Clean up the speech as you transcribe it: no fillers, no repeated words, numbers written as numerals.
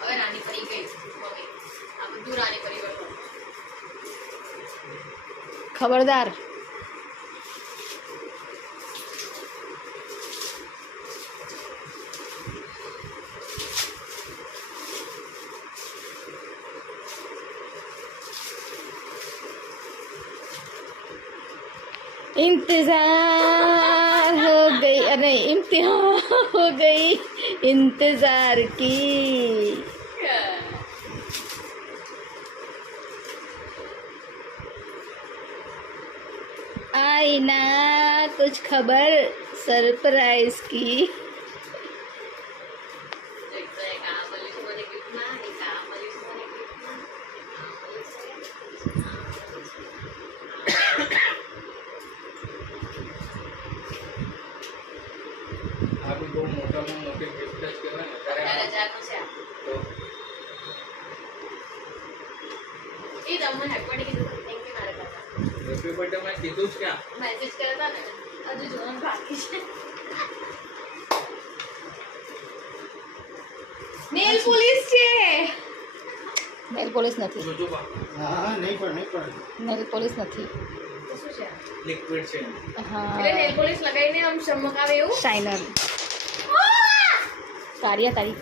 હવે રાની પરી ગઈ મમ્મી આ બધું રાની પરિવર્તન ખબરદાર इंतजार हो गई अरे इम्तिहान हो गई इंतजार की आई ना कुछ खबर सरप्राइज की બહુ મોટામાં મોટી ગિફ્ટ જ કહેવાય ને ત્યારે 1000 નું છે તો એ તમને હેપી બર્થડે કીધું થેન્ક યુ મારા કાકા હેપી બર્થડે મેં કીધું જ ક્યાં મેસેજ કરતા ને હજુ જોવાનું બાકી છે નેલ પોલિશ છે નેલ પોલિશ નથી જોજોબા હા નહીં પણ નેલ પોલિશ નથી તો શું છે લિક્વિડ છે હા એટલે નેલ પોલિશ લગાવીને આમ ચમકાવે એવું શાઇનર તારી